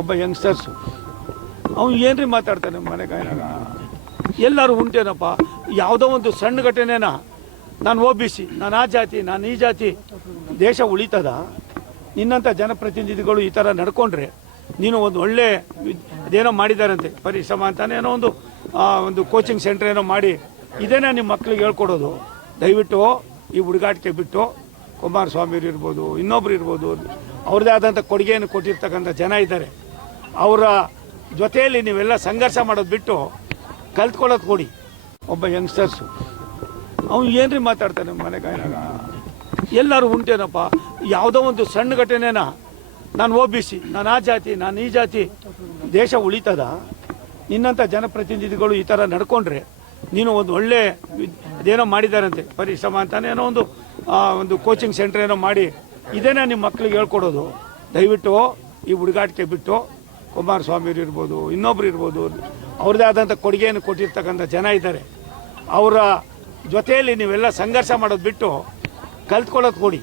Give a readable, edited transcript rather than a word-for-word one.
ಒಬ್ಬ ಯಂಗ್ಸ್ಟರ್ಸು ಅವನು ಏನ್ರಿ ಮಾತಾಡ್ತಾನೆ ಮನೆಗಾಯನಾಗ ಎಲ್ಲರೂ ಉಂಟೇನಪ್ಪ. ಯಾವುದೋ ಒಂದು ಸಣ್ಣ ಘಟನೆನ ನಾನು OBC, ನಾನು ಆ ಜಾತಿ, ನಾನು ಈ ಜಾತಿ, ದೇಶ ಉಳಿತದ? ನಿನ್ನಂಥ ಜನಪ್ರತಿನಿಧಿಗಳು ಈ ಥರ ನಡ್ಕೊಂಡ್ರೆ ನೀನು ಒಂದು ಒಳ್ಳೆ ಅದೇನೋ ಮಾಡಿದಾರಂತೆ ಪರಿಶ್ರಮ ಅಂತಾನೆ ಏನೋ ಒಂದು ಕೋಚಿಂಗ್ ಸೆಂಟರ್ ಏನೋ ಮಾಡಿ ಇದೇನೇ ನಿಮ್ಮ ಮಕ್ಳಿಗೆ ಹೇಳ್ಕೊಡೋದು. ದಯವಿಟ್ಟು ಈ ಹುಡುಗಾಟಿಕೆ ಬಿಟ್ಟು ಕುಮಾರಸ್ವಾಮಿ ಇರ್ಬೋದು, ಇನ್ನೊಬ್ರು ಇರ್ಬೋದು, ಅವ್ರದ್ದೇ ಆದಂಥ ಕೊಡುಗೆಯನ್ನು ಕೊಟ್ಟಿರ್ತಕ್ಕಂಥ ಜನ ಇದ್ದಾರೆ. ಅವರ ಜೊತೆಯಲ್ಲಿ ನೀವೆಲ್ಲ ಸಂಘರ್ಷ ಮಾಡೋದು ಬಿಟ್ಟು ಕಲ್ತ್ಕೊಳ್ಳೋದು ಕೊಡಿ. ಒಬ್ಬ ಯಂಗ್ಸ್ಟರ್ಸು ಅವನು ಏನ್ರಿ ಮಾತಾಡ್ತಾನೆ ಮನೆಗಾಯನಾಗ ಎಲ್ಲರೂ ಉಂಟೇನಪ್ಪ. ಯಾವುದೋ ಒಂದು ಸಣ್ಣ ಘಟನೆನ ನಾನು OBC, ನಾನು ಆ ಜಾತಿ, ನಾನು ಈ ಜಾತಿ, ದೇಶ ಉಳಿತದ? ನಿನ್ನಂಥ ಜನಪ್ರತಿನಿಧಿಗಳು ಈ ಥರ ನಡ್ಕೊಂಡ್ರೆ ನೀನು ಒಂದು ಒಳ್ಳೆ ಅದೇನೋ ಮಾಡಿದಾರಂತೆ ಪರಿಶ್ರಮ ಅಂತಾನೆ ಏನೋ ಒಂದು ಕೋಚಿಂಗ್ ಸೆಂಟರ್ ಏನೋ ಮಾಡಿ ಇದೇನೇ ನಿಮ್ಮ ಮಕ್ಳಿಗೆ ಹೇಳ್ಕೊಡೋದು. ದಯವಿಟ್ಟು ಈ ಹುಡುಗಾಟಿಕೆ ಬಿಟ್ಟು ಕುಮಾರಸ್ವಾಮಿ ಇರ್ಬೋದು, ಇನ್ನೊಬ್ರು ಇರ್ಬೋದು, ಅವ್ರದ್ದೇ ಆದಂಥ ಕೊಡುಗೆಯನ್ನು ಕೊಟ್ಟಿರ್ತಕ್ಕಂಥ ಜನ ಇದ್ದಾರೆ. ಅವರ ಜೊತೆಯಲ್ಲಿ ನೀವೆಲ್ಲ ಸಂಘರ್ಷ ಮಾಡೋದು ಬಿಟ್ಟು ಕಲ್ತ್ಕೊಳ್ಳೋದು ಕೊಡಿ.